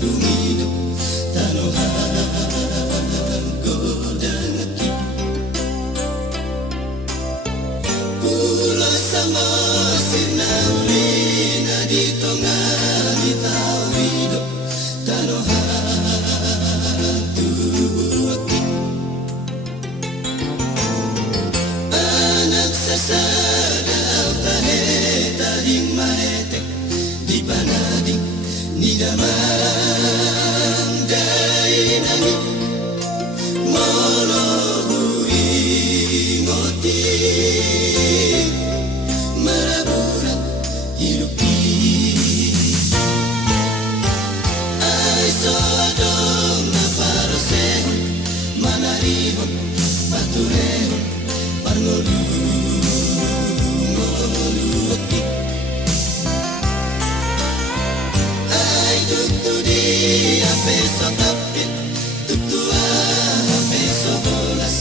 pumido tanohan godangaki pulo sama sinaulina di tengah di tawido tanohan tuaki anak sasadal taheta di maetek di panading ni damang dainani molohui ngoti maraburan hidupi ay soadong na parosehon manarihon paturehon parngolu-ngoluaki ay tutu di apeso tapit tutu apeso bolas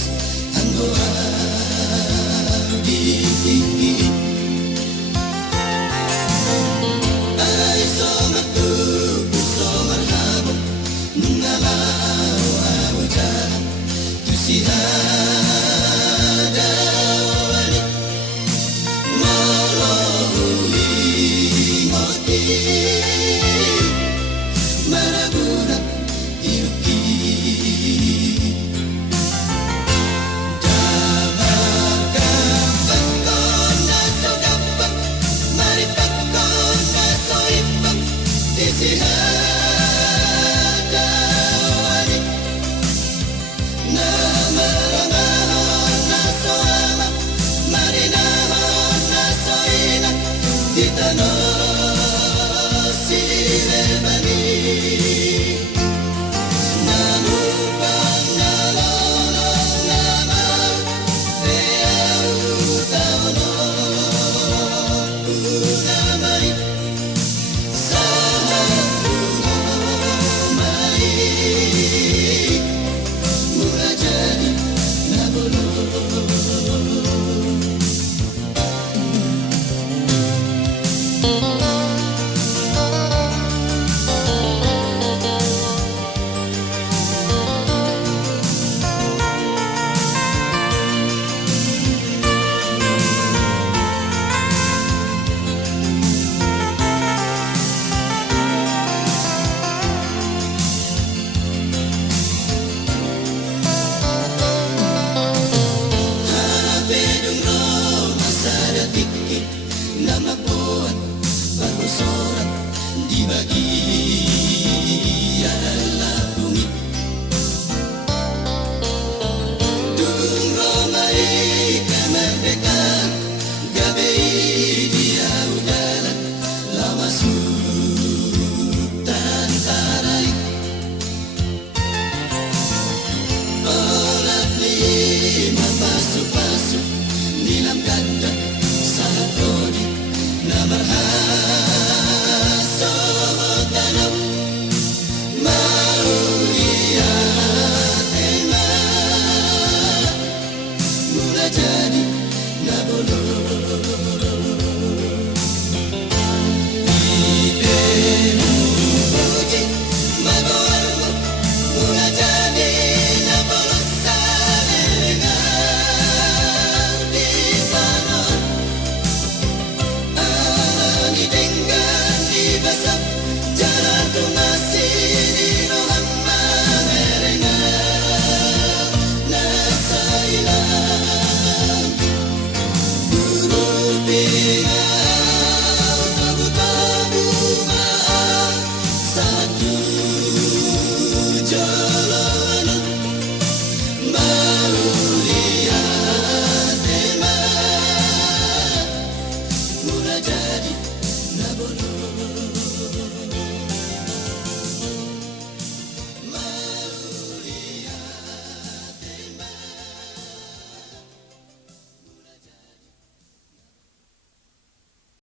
anggoa di tinggi ay somatu somarhabo nungalaw awajaran tu sihadawani molohui ngoti maraburan iruki damagapan ko na so gapan maripat ko na so ipak disihadawani na marangahon na so ama marinahon na so ina di tanong silebani